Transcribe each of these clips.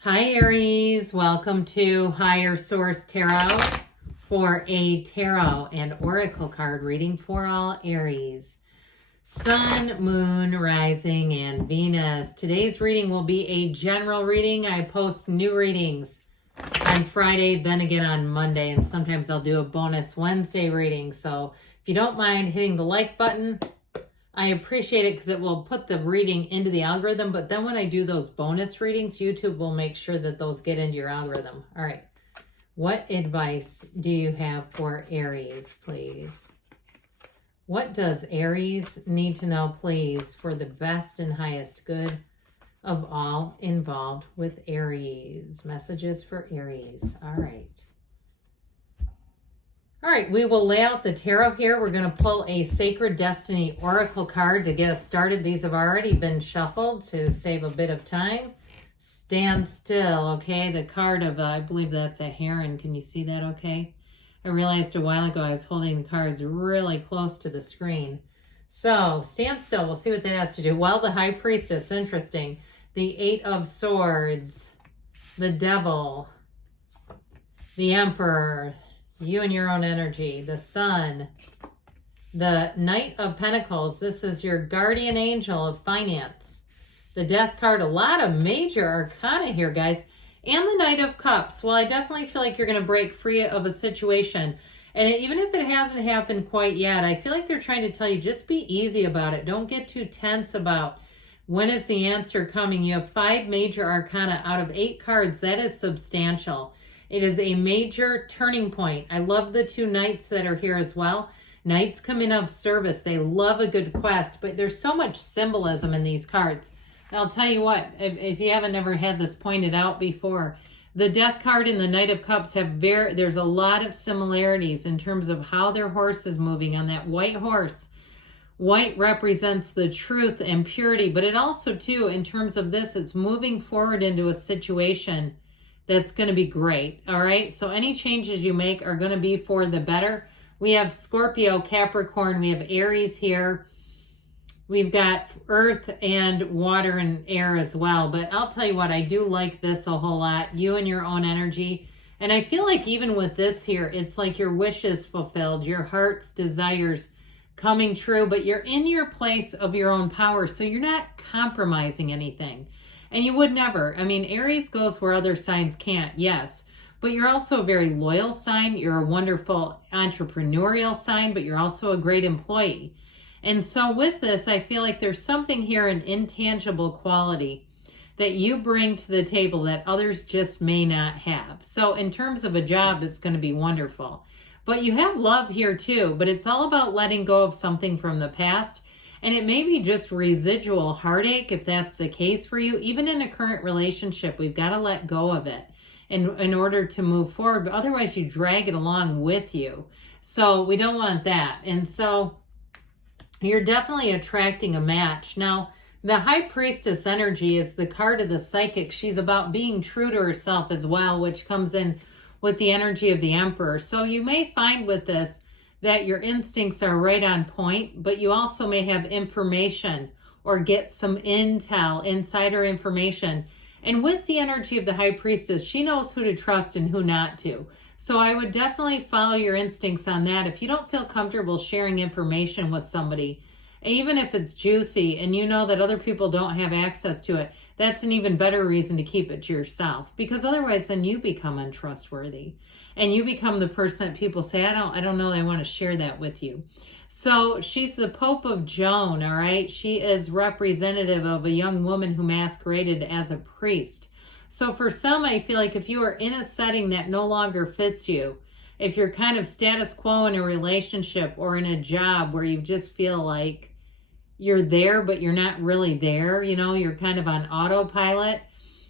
Hi Aries, welcome to Higher Source Tarot for a tarot and oracle card reading for all Aries. Sun, Moon, Rising, and Venus. Today's reading will be a general reading. I post new readings on Friday, then again on Monday, and sometimes I'll do a bonus Wednesday reading. So if you don't mind hitting the like button, I appreciate it because it will put the reading into the algorithm. But then when I do those bonus readings, YouTube will make sure that those get into your algorithm. All right. What advice do you have for Aries, please? What does Aries need to know, please, for the best and highest good of all involved with Aries? Messages for Aries. All right. All right, we will lay out the tarot here. We're going to pull a Sacred Destiny Oracle card to get us started. These have already been shuffled to save a bit of time. Stand still, okay? The card of, I believe that's a heron. Can you see that okay? I realized a while ago I was holding the cards really close to the screen. So, stand still. We'll see what that has to do. Well, the High Priestess, interesting. The Eight of Swords, the Devil, the Emperor, you and your own energy, the Sun, the Knight of Pentacles. This is your guardian angel of finance. The Death card, a lot of major arcana here, guys. And the Knight of Cups. Well, I definitely feel like you're going to break free of a situation. And even if it hasn't happened quite yet, I feel like they're trying to tell you, just be easy about it. Don't get too tense about when is the answer coming. You have 5 major arcana out of 8 cards. That is substantial. It is a major turning point. I love the 2 knights that are here as well. Knights come in of service. They love a good quest, but there's so much symbolism in these cards. And I'll tell you what, if you haven't ever had this pointed out before, the Death card and the Knight of Cups have there's a lot of similarities in terms of how their horse is moving on that white horse. White represents the truth and purity, but it also, too, in terms of this, it's moving forward into a situation that's going to be great. All right. So any changes you make are going to be for the better. We have Scorpio, Capricorn. We have Aries here. We've got earth and water and air as well. But I'll tell you what, I do like this a whole lot. You and your own energy. And I feel like even with this here, it's like your wishes fulfilled, your heart's desires coming true, but you're in your place of your own power. So you're not compromising anything. And you would never. I mean, Aries goes where other signs can't, yes. But you're also a very loyal sign. You're a wonderful entrepreneurial sign, but you're also a great employee. And so with this, I feel like there's something here, an intangible quality that you bring to the table that others just may not have. So in terms of a job, it's going to be wonderful. But you have love here too, but it's all about letting go of something from the past. And it may be just residual heartache if that's the case for you. Even in a current relationship, we've got to let go of it in order to move forward. But otherwise, you drag it along with you. So we don't want that. And so you're definitely attracting a match. Now, the High Priestess energy is the card of the psychic. She's about being true to herself as well, which comes in with the energy of the Emperor. So you may find with this that your instincts are right on point, but you also may have information or get some intel, insider information. And with the energy of the High Priestess, she knows who to trust and who not to. So I would definitely follow your instincts on that. If you don't feel comfortable sharing information with somebody, even if it's juicy and you know that other people don't have access to it, that's an even better reason to keep it to yourself, because otherwise then you become untrustworthy and you become the person that people say, I don't know, they want to share that with you. So she's the Pope of Joan, all right? She is representative of a young woman who masqueraded as a priest. So for some, I feel like if you are in a setting that no longer fits you, if you're kind of status quo in a relationship or in a job where you just feel like you're there, but you're not really there, you know, you're kind of on autopilot,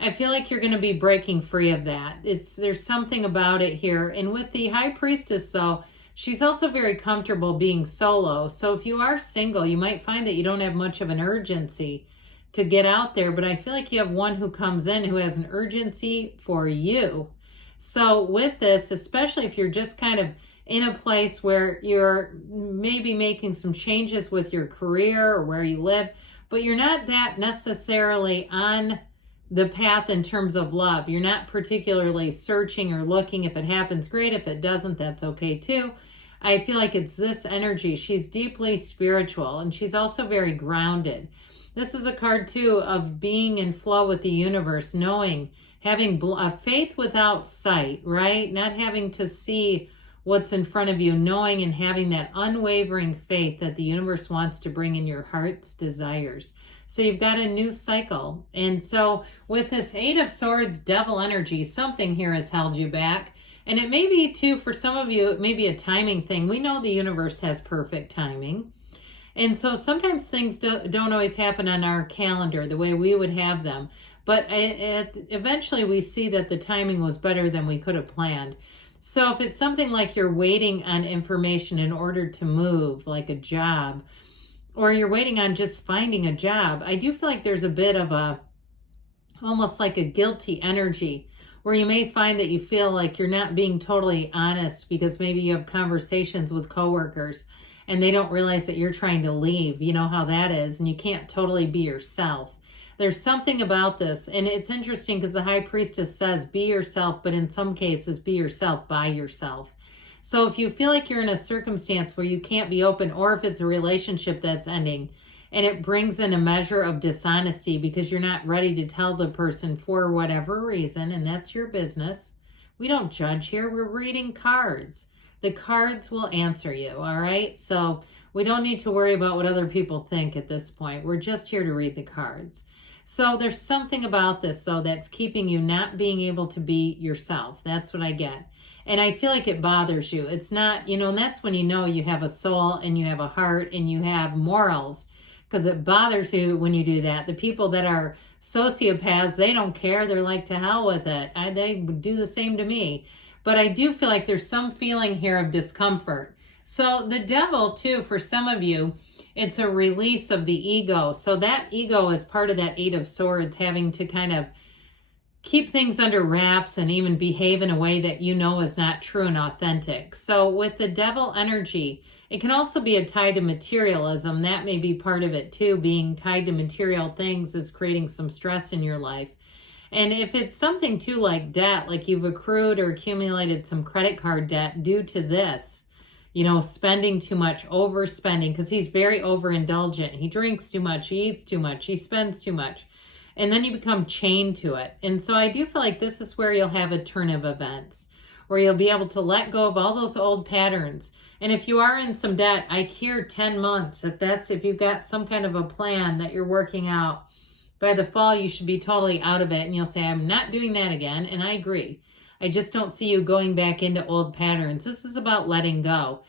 I feel like you're going to be breaking free of that. There's something about it here. And with the High Priestess, though, she's also very comfortable being solo. So if you are single, you might find that you don't have much of an urgency to get out there, but I feel like you have one who comes in who has an urgency for you. So with this, especially if you're just kind of in a place where you're maybe making some changes with your career or where you live, but you're not that necessarily on the path in terms of love. You're not particularly searching or looking. If it happens, great. If it doesn't, that's okay too. I feel like it's this energy. She's deeply spiritual, and she's also very grounded. This is a card too of being in flow with the universe, knowing, having a faith without sight, right? Not having to see what's in front of you, knowing and having that unwavering faith that the universe wants to bring in your heart's desires. So you've got a new cycle. And so with this Eight of Swords, devil energy, something here has held you back. And it may be too, for some of you, it may be a timing thing. We know the universe has perfect timing. And so sometimes things don't always happen on our calendar the way we would have them. But eventually we see that the timing was better than we could have planned. So if it's something like you're waiting on information in order to move, like a job, or you're waiting on just finding a job, I do feel like there's a bit of a, almost like a guilty energy, where you may find that you feel like you're not being totally honest because maybe you have conversations with coworkers and they don't realize that you're trying to leave. You know how that is, and you can't totally be yourself. There's something about this, and it's interesting because the High Priestess says be yourself, but in some cases be yourself by yourself. So if you feel like you're in a circumstance where you can't be open, or if it's a relationship that's ending, and it brings in a measure of dishonesty because you're not ready to tell the person for whatever reason, and that's your business. We don't judge here. We're reading cards. The cards will answer you, all right? So we don't need to worry about what other people think at this point. We're just here to read the cards. So there's something about this, though, that's keeping you not being able to be yourself. That's what I get. And I feel like it bothers you. It's not, and that's when you know you have a soul and you have a heart and you have morals, because it bothers you when you do that. The people that are sociopaths, they don't care. They're like, to hell with it. They do the same to me. But I do feel like there's some feeling here of discomfort. So the devil, too, for some of you, it's a release of the ego. So that ego is part of that Eight of Swords, having to kind of keep things under wraps and even behave in a way that you know is not true and authentic. So with the devil energy, it can also be a tie to materialism. That may be part of it too. Being tied to material things is creating some stress in your life. And if it's something too like debt, like you've accrued or accumulated some credit card debt due to this, spending too much, overspending, because he's very overindulgent. He drinks too much, he eats too much, he spends too much. And then you become chained to it. And so I do feel like this is where you'll have a turn of events, where you'll be able to let go of all those old patterns. And if you are in some debt, I hear 10 months. If you've got some kind of a plan that you're working out, by the fall, you should be totally out of it. And you'll say, I'm not doing that again. And I agree. I just don't see you going back into old patterns. This is about letting go.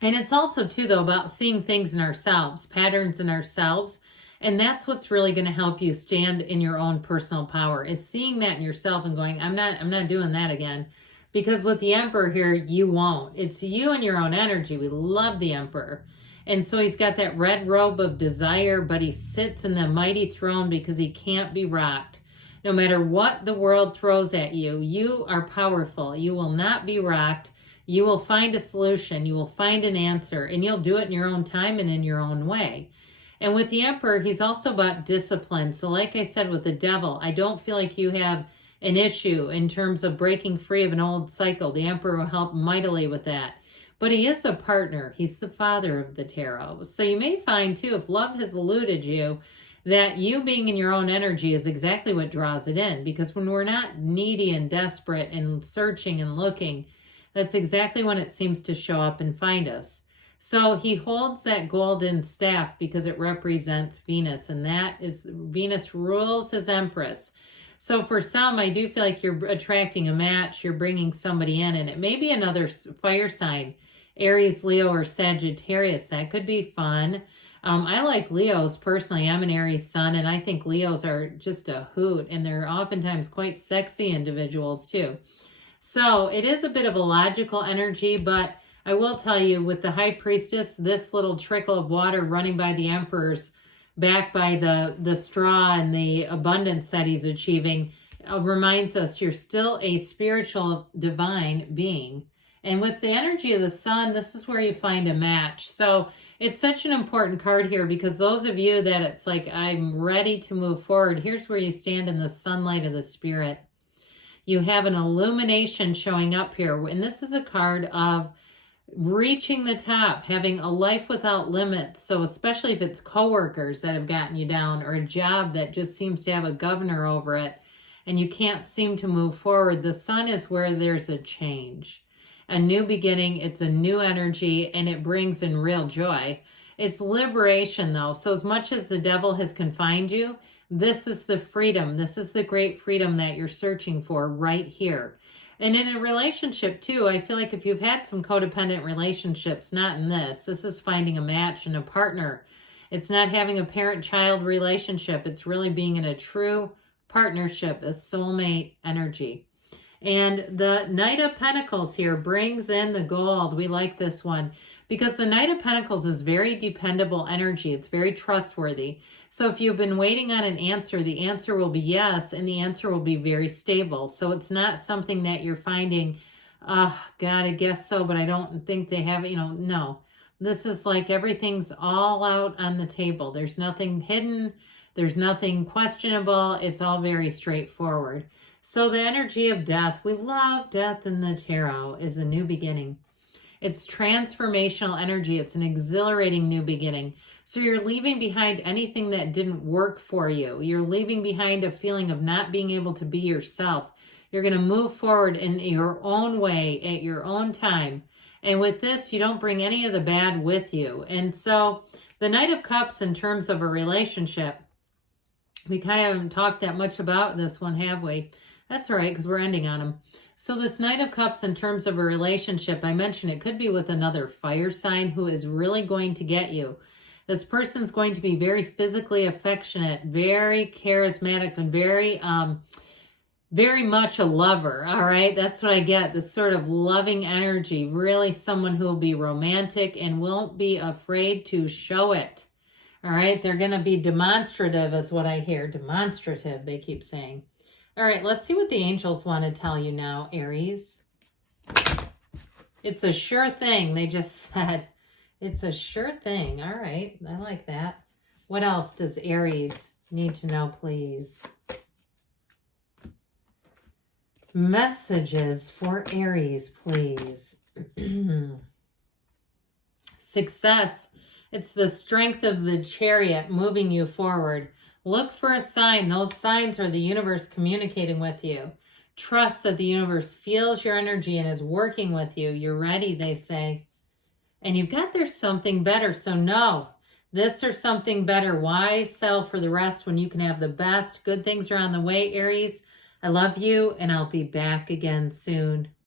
And it's also, too, though, about seeing things in ourselves, patterns in ourselves. And that's what's really going to help you stand in your own personal power, is seeing that in yourself and going, I'm not doing that again. Because with the Emperor here, you won't. It's you and your own energy. We love the Emperor. And so he's got that red robe of desire, but he sits in the mighty throne because he can't be rocked. No matter what the world throws at you, you are powerful. You will not be rocked. You will find a solution. You will find an answer, and you'll do it in your own time and in your own way. And with the Emperor, he's also about discipline. So like I said with the devil, I don't feel like you have an issue in terms of breaking free of an old cycle. The Emperor will help mightily with that. But he is a partner. He's the father of the tarot. So you may find, too, if love has eluded you, that you being in your own energy is exactly what draws it in. Because when we're not needy and desperate and searching and looking, that's exactly when it seems to show up and find us. So he holds that golden staff because it represents Venus. And that is, Venus rules his Empress. So for some, I do feel like you're attracting a match. You're bringing somebody in. And it may be another fire sign. Aries, Leo, or Sagittarius. That could be fun. I like Leos personally. I'm an Aries sun, and I think Leos are just a hoot, and they're oftentimes quite sexy individuals too. So it is a bit of a logical energy, but I will tell you, with the High Priestess, this little trickle of water running by the Emperor's back by the straw and the abundance that he's achieving reminds us you're still a spiritual divine being. And with the energy of the sun, this is where you find a match. So it's such an important card here because those of you that it's like, I'm ready to move forward, here's where you stand in the sunlight of the spirit. You have an illumination showing up here. And this is a card of reaching the top, having a life without limits. So especially if it's coworkers that have gotten you down, or a job that just seems to have a governor over it and you can't seem to move forward, the sun is where there's a change, a new beginning. It's a new energy and it brings in real joy. It's liberation though. So as much as the devil has confined you, this is the freedom. This is the great freedom that you're searching for right here. And in a relationship too, I feel like if you've had some codependent relationships, not in this, this is finding a match and a partner. It's not having a parent-child relationship. It's really being in a true partnership, a soulmate energy. And the Knight of Pentacles here brings in the gold. We like this one because the Knight of Pentacles is very dependable energy. It's very trustworthy. So if you've been waiting on an answer, the answer will be yes, and the answer will be very stable. So it's not something that you're finding, oh, God, I guess so, but I don't think they have it. No. This is like everything's all out on the table. There's nothing hidden. There's nothing questionable. It's all very straightforward. So the energy of death, we love death in the tarot, is a new beginning. It's transformational energy. It's an exhilarating new beginning. So you're leaving behind anything that didn't work for you. You're leaving behind a feeling of not being able to be yourself. You're going to move forward in your own way at your own time. And with this, you don't bring any of the bad with you. And so the Knight of Cups in terms of a relationship, we kind of haven't talked that much about this one, have we? That's all right, because we're ending on them. So this Knight of Cups in terms of a relationship, I mentioned it could be with another fire sign who is really going to get you. This person's going to be very physically affectionate, very charismatic, and very much a lover, all right? That's what I get, this sort of loving energy, really someone who will be romantic and won't be afraid to show it, all right? They're going to be demonstrative is what I hear, demonstrative, they keep saying. All right, let's see what the angels want to tell you now, Aries. It's a sure thing, they just said. It's a sure thing. All right, I like that. What else does Aries need to know, please? Messages for Aries, please. Success. It's the strength of the chariot moving you forward. Look for a sign. Those signs are the universe communicating with you. Trust that the universe feels your energy and is working with you. You're ready, they say. And you've got there's something better. So no, this or something better. Why settle for the rest when you can have the best? Good things are on the way, Aries. I love you, and I'll be back again soon.